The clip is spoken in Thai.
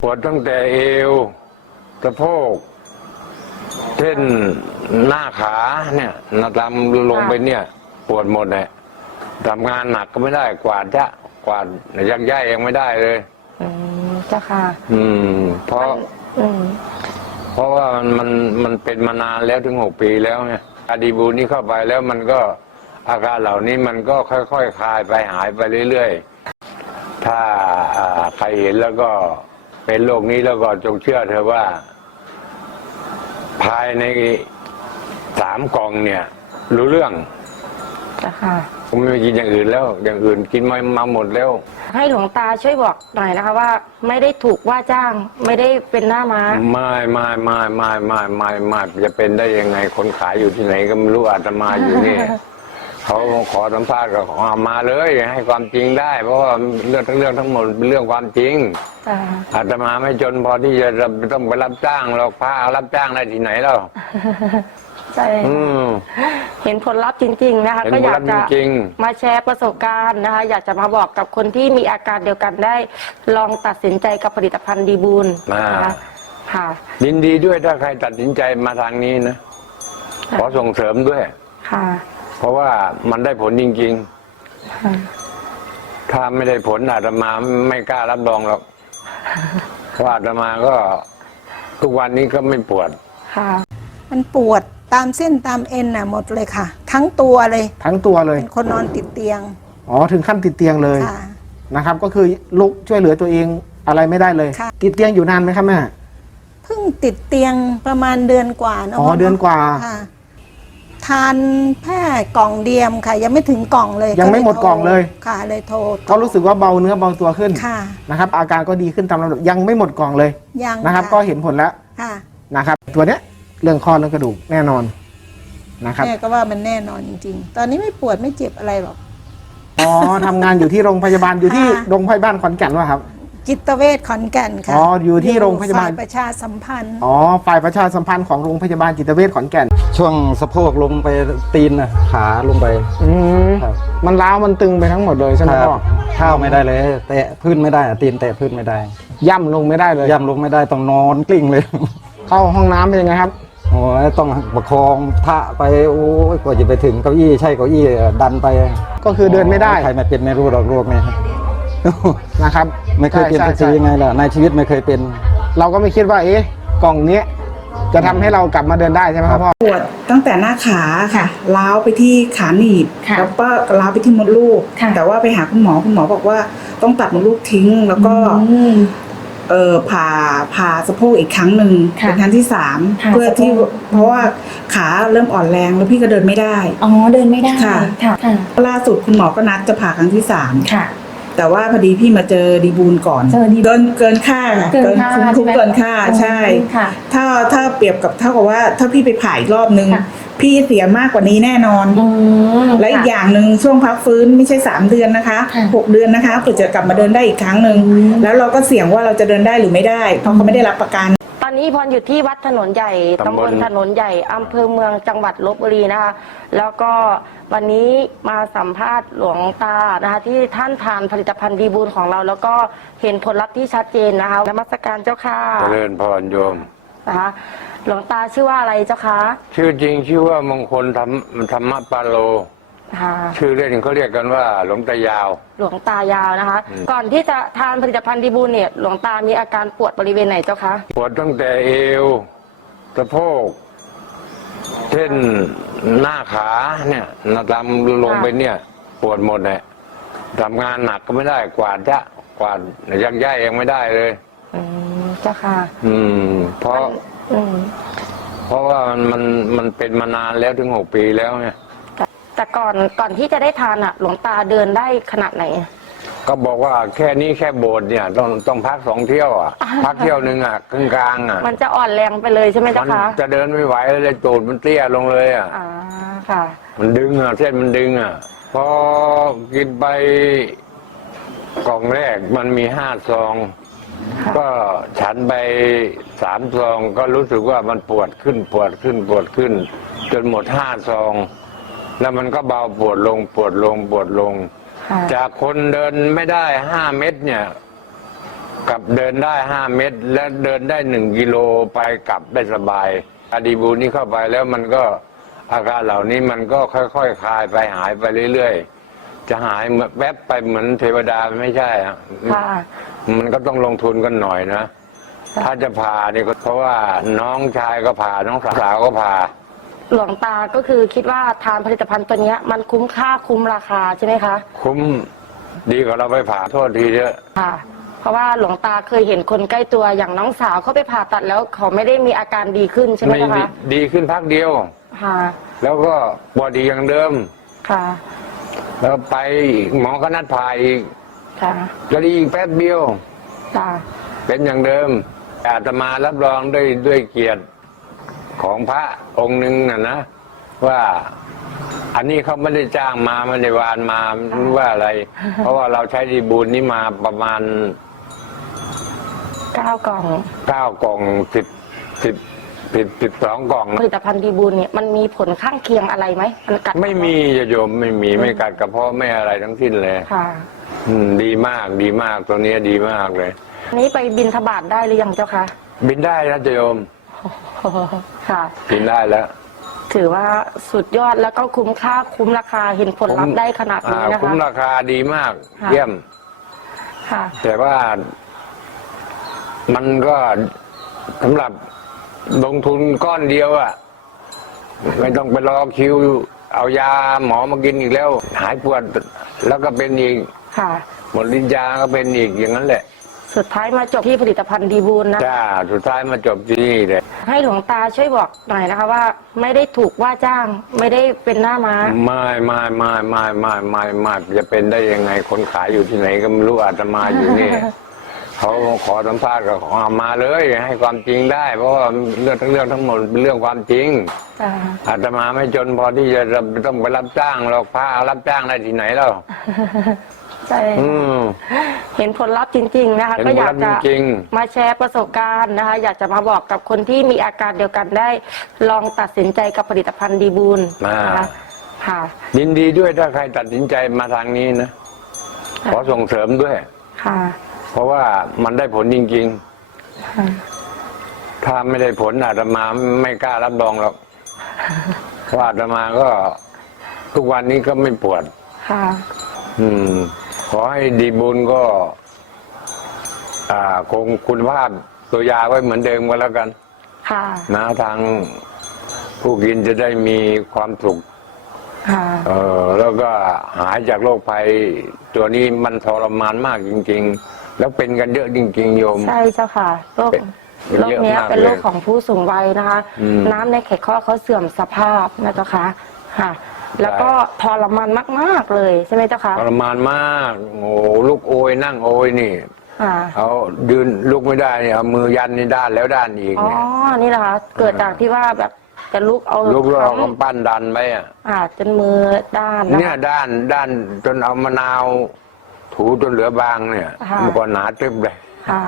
ปวดตั้งแต่เอวสะโพกเช่นหน้าขาเนี่ยนาดำลงไปเนี่ย ปวดหมดเลยทำงานหนักก็ไม่ได้กวาดจะกวาดยักย้ายยังไม่ได้เลยอืมเจ้าค่ะ อืม เพราะอืมเพราะว่ามันมันมันเป็นมานานแล้วถึงหกปีแล้วไงอาดีบูนี่เข้าไปแล้วมันก็อาการเหล่านี้มันก็ค่อยๆคคลายไปหายไปเรื่อยๆ ถ้าอ่าใครเห็นแล้วก็ เป็นโรคนี้แล้วก็จงเชื่อเธอะว่า ภายในสามกล่องเนี่ย รู้เรื่องเจ้าค่ะ ผมไม่กินอย่างอื่นแล้ว อย่างอื่นกินมามาหมดแล้ว ให้หลวงตาช่วยบอกหน่อยนะคะว่า ไม่ได้ถูกว่าจ้าง ไม่ได้เป็นหน้าม้า ไม่ไม่ไม่ไม่ไม่ไม่ไม่จะเป็นได้ยังไงคนขายอยู่ที่ไหนก็ไม่รู้อาตมาอยู่นี่ เขาขอสัมภาษณ์ก็ขอเอามาเลย ให้ความจริงได้ เพราะว่าเรื่องทั้งเรื่องทั้งหมดเป็นเรื่องความจริงจ้าอาตมาไม่จนพอที่จะต้องไปรับจ้างหรอกพระรับจ้างได้ที่ไหนแล้วใช่อืม เห็นผลลัพธ์จริง ๆ นะคะ เห็นก็อยากผลลัจะพธ์จริง มาแชร์ประสบการณ์นะคะ อยากจะมาบอกกับคนที่มีอาการเดียวกันได้ ลองตัดสินใจกับผลิตภัณฑ์ดีบูลนะคะค่ะ ยินดีด้วยถ้าใครตัดสินใจมาทางนี้นะ ขอส่งเสริมด้วย ค่ะ เพราะว่ามันได้ผลจริงค่ะๆถ้าไม่ได้ผลอาตมาไม่กล้ารับรองหรอกเพราะอาตมาก็ทุกวันนี้ก็ไม่ปวดค่ะมันปวดตามเส้นตามเอ็นน่ะหมดเลยค่ะ ทั้งตัวเลย ทั้งตัวเลยเป็นคนนอนติดเตียง อ๋อถึงขั้นติดเตียงเลยค่ะ นะครับ ก็คือลุกช่วยเหลือตัวเองอะไรไม่ได้เลย ค่ะ ติดเตียงอยู่นานไหมครับแม่ เพิ่งติดเตียงประมาณเดือนกว่าเนาะอ๋อเดือนกว่า ค่ะ ทานแค่กล่องเดียมค่ะ ยังไม่ถึงกล่องเลยยังไม่หมดกล่องเลย ค่ะเลยโทรก็รู้สึกว่าเบาเนื้อเบาตัวขึ้นค่ะนะครับ อาการก็ดีขึ้นตามลำดับยังไม่หมดกล่องเลยยังนะครับ ก็เห็นผลแล้วค่ะนะครับ ตัวเนี้ยเรื่องข้อเรื่องกระดูกแน่นอนนะครับแม่ก็ว่ามันแน่นอนจริง ๆ ตอนนี้ไม่ปวดไม่เจ็บอะไรหรอกอ๋อทำงานอยู่ที่โรงพยาบาลอยู่ที่ค่ะโรงพยาบาลขอนแก่นวะครับจิตเวชขอนแก่นค่ะอ๋ออยู่ที่โรงพยาบาลฝ่ประชาสัมพันธ์อ๋อฝ่ายประชาสัมพันธ์ของโรงพยาบาลจิตเวชขอนแก่น ช่วงสะโพกลงไปตีนน่ะขาลงไป อืมครับ มันล้าวมันตึงไปทั้งหมดเลยใช่ไหมครับพ่อข้าวไม่ได้เลย แตะพื้นไม่ได้อะตีนแตะพื้นไม่ได้ย่ำลงไม่ได้เลยย่ำลงไม่ได้ต้องนอนกลิ้งเลย เข้าห้องน้ำเป็นยังไงครับโอ้ยต้องประคองทะไปโอ้ยกว่าจะไปถึงเก้าอี้ใช่เก้าอี้ดันไป ก็คือเดินไม่ได้ใครไม่เป็นไม่รู้หรอกโรคนี้นะครับ ไม่เคยเป็นใช่สักทีใช่ยังไงล่ะในชีวิตไม่เคยเป็น เราก็ไม่คิดว่าเอ๊ะกล่องเนี้ย จะทำให้เรากลับมาเดินได้ใช่ไหมครับพ่อปวดตั้งแต่หน้าขาค่ะล้าวไปที่ขาหนีบค่ะแล้วก็ล้าวไปที่มดลูกค่ะแต่ว่าไปหาคุณหมอคุณหมอบอกว่าต้องตัดมดลูกทิ้งแล้วก็อืมเออผ่าผ่าสะโพกอีกครั้งหนึ่งค่ะเป็นครั้งที่สามผ่าเพื่อที่สะโพกเพราะว่าขาเริ่มอ่อนแรงแล้วพี่ก็เดินไม่ได้อ๋อเดินไม่ได้ค่ะค่ะค่ะล่าสุดคุณหมอก็นัดจะผ่าครั้งที่สามค่ะ แต่ว่าพอดีพี่มาเจอดีบูลก่อนเจอดีบูลเกินเกินค่าค่ะเกินค่าคุ้มคุ้มใช่ไหมเกินค่าใช่ ค่ะถ้าถ้าเปรียบกับเท่ากับว่า ถ้าพี่ไปผ่าอีกรอบนึง ค่ะ พี่เสียมากกว่านี้แน่นอน อืมและอีกค่ะอย่างหนึ่งช่วงพักฟื้นไม่ใช่ 3 เดือนนะคะค่ะ6เดือนนะคะเพื่อจะกลับมาเดินได้อีกครั้งหนึ่งอืมแล้วเราก็เสี่ยงว่าเราจะเดินได้หรือไม่ได้ เพราะเขาไม่ได้รับประกันต อนนี้พรอยู่ที่วัดถนนใหญ่ตำบลตำบลถนนใหญ่อำเภอเมืองจังหวัดลบบุรีนะคะ แล้วก็วันนี้มาสัมภาษณ์หลวงตานะคะที่ท่านทานผลิตภัณฑ์ดีบูลของเรา แล้วก็เห็นผลลัพธ์ที่ชัดเจนนะคะนมัสการเจ้าค่ะเจริญพรโยมนะคะหลวงตาชื่อว่าอะไรเจ้าคะ ชื่อจริงชื่อว่ามงคลธรรมธรรมปาโล ค่ะชื่อเล่นเขาเรียกกันว่าหลวงตายาว หลวงตายาวนะคะอืมก่อนที่จะทานผลิตภัณฑ์ดีบูลเนี่ยหลวงตามีอาการปวดบริเวณไหนเจ้าคะปวดตั้งแต่เอวสะโพกเช่นหน้าขาเนี่ยนาดำลงไปเนี่ย ปวดหมดเลยทำงานหนักก็ไม่ได้กวาดจะกวาดยักย้ายยังไม่ได้เลยอืมเจ้าค่ะ อืม เพราะอืมเพราะว่ามันมันมันเป็นมานานแล้วถึงหกปีแล้วไงแต่ แต่ก่อนก่อนที่จะได้ทานอะ หลวงตาเดินได้ขนาดไหน ก็บอกว่าแค่นี้แค่โบสถ์เนี่ยต้องต้องพักสองเที่ยวอะ พักเที่ยวหนึ่งอะกลางกลางๆอะมันจะอ่อนแรงไปเลยใช่ไหมมัเจ้าคะจะเดินไม่ไหวเลยตูดมันเตี้ยลงเลยอะ อ่าค่ะ มันดึงอะเส้นมันดึงอะ พอกินไปกล่องแรกมันมีห้าซอง ค่ะ ก็ฉันไปสามซองก็รู้สึกว่ามันปวดขึ้นปวดขึ้นปวดขึ้น จนหมดห้าซอง แล้วมันก็เบาปวดลงปวดลงปวดลง ค่ะจากคนเดินไม่ได้ห้าเมตรเนี่ยกกับเดินได้ห้าเมตร และเดินได้หนึ่งกิโลไปกลับได้สบายอะดีบูนี่เข้าไปแล้วมันก็อาการเหล่านี้มันก็ค่อยๆคคลายไปหายไปเรื่อยๆ จะหายแวบไปเหมือนเทวดาไม่ใช่อะค่ะ มันก็ต้องลงทุนกันหน่อยนะ ถ้าจะผ่าเนี่ยก็เพราะว่าน้องชายก็ผ่าน้องสาวก็ผ่า หลวงตาก็คือคิดว่าทานผลิตภัณฑ์ตัวเนี้ย มันคุ้มค่าคุ้มราคาใช่ไหมคะ คุ้มดีกว่าเราไปผ่าโทษทีเยอะค่ะ เพราะว่าหลวงตาเคยเห็นคนใกล้ตัวอย่างน้องสาวเขาไปผ่าตัดแล้วเขาไม่ได้มีอาการดีขึ้นใช่ไหมไม่เจ้าดีคะดีขึ้นพักเดียว ค่ะ แล้วก็บอดีอย่างเดิม ค่ะ แล้วไปหมอก็นัดผ่าอีกค่ะก็ดีอีกแป๊บเดียว ค่ะ เป็นอย่างเดิมอาตมารับรองด้วยด้วยเกียรติ ของพระองค์หนึ่งน่ะนะว่าอันนี้เขาไม่ได้จ้างมาไม่ได้วานมาไม่รู้ว่าอะไร เพราะว่าเราใช้ดีบูลนี้มาประมาณเก้ากล่องเก้ากล่องสิบสิบสิบสิบสองกล่องผลิตภัณฑ์ดีบูลเนี่ยมันมีผลข้างเคียงอะไรไหมมันกัดไม่มีโยมไม่มีไม่กัดกระเพาะไม่อะไรทั้งสิ้นเลยค่ะ อืม ดีมากดีมากตัวนี้ดีมากเลยอันนี้ไปบินทบาทได้หรือยังเจ้าคะบินได้นะโยม ค่ะบินได้แล้ว ถือว่าสุดยอดแล้วก็คุ้มค่าคุ้มราคาเห็นผลลัพธ์ได้ขนาดนี้อ่านะคุ้คะมราคาดีมาก ค่ะ เยี่ยม ค่ะ แต่ว่า มันก็สำหรับลงทุนก้อนเดียวอะไม่ต้องไปรอคิว เอายาหมอมากินอีกแล้ว หายปวดแล้วก็เป็นอีก ค่ะ หมดลินยาก็เป็นอีกอย่างนั้นแหละ สุดท้ายมาจบที่ผลิตภัณฑ์ดีบูลนะ จ้าสุดท้ายมาจบที่นี่เลย ให้หลวงตาช่วยบอกหน่อยนะคะว่า ไม่ได้ถูกว่าจ้าง ไม่ได้เป็นหน้าม้า ไม่ไม่ไม่ไม่ไม่ไม่ไม่จะเป็นได้ยังไงคนขายอยู่ที่ไหนก็ไม่รู้อาตมาอยู่นี่ เขาขอสัมภาษณ์ก็ขอมาเลย ให้ความจริงได้ เพราะว่าเรื่องทั้งเรื่องทั้งหมดเป็นเรื่องความจริงจ้าอาตมาไม่จนพอที่จะต้องไปรับจ้างหรอกพระรับจ้างได้ที่ไหนแล้วใช่อืม เห็นผลลัพธ์จริง ๆ นะคะ เห็นก็อยากผลลัจะพธ์จริงมาแชร์ประสบการณ์นะคะ อยากจะมาบอกกับคนที่มีอาการเดียวกันได้ ลองตัดสินใจกับผลิตภัณฑ์ดีบูลมานะคะค่ะ ยินดีด้วยถ้าใครตัดสินใจมาทางนี้นะ ขอส่งเสริมด้วย ค่ะ เพราะว่ามันได้ผลจริงค่ะๆถ้าไม่ได้ผลอาตมาไม่กล้ารับรองหรอกเพราะอาตมาก็ทุกวันนี้ก็ไม่ปวด ค่ะ อืม ขอให้ดีบุญก็ อ่า คงคุณภาพตัวยาไว้เหมือนเดิมก็แล้วกัน ค่ะ นะทางผู้กินจะได้มีความสุข ค่ะ เออแล้วก็หายจากโรคภัย ตัวนี้มันทรมานมากจริง ๆ แล้วเป็นกันเยอะจริงๆโยม ใช่เจ้าค่ะโรคเป็นโรคเนี้ยเยอะมากเป็นโรคเลยของผู้สูงวัยนะคะ อืมน้ำในไขข้อเขาเสื่อมสภาพนะเจ้าค่ะค่ะ แล้วก็ทรมานมาก ๆ เลยใช่ไหมเจ้าค่ะทรมานมาก โอ้ลูกโอยนั่งโอยนี่อ่าเอายืนลุกไม่ได้เนี่ยเอามือยันนี่ด้านแล้วด้านอีกอ๋อเนี่ยนี่แหละคะเกิดจากที่ว่าแบบจะลุกเอาลุกแล้วเอาค้ำกำ ถูจนเหลือบางเนี่ยค่ะมันก็หนาตึบเลย ค่ะ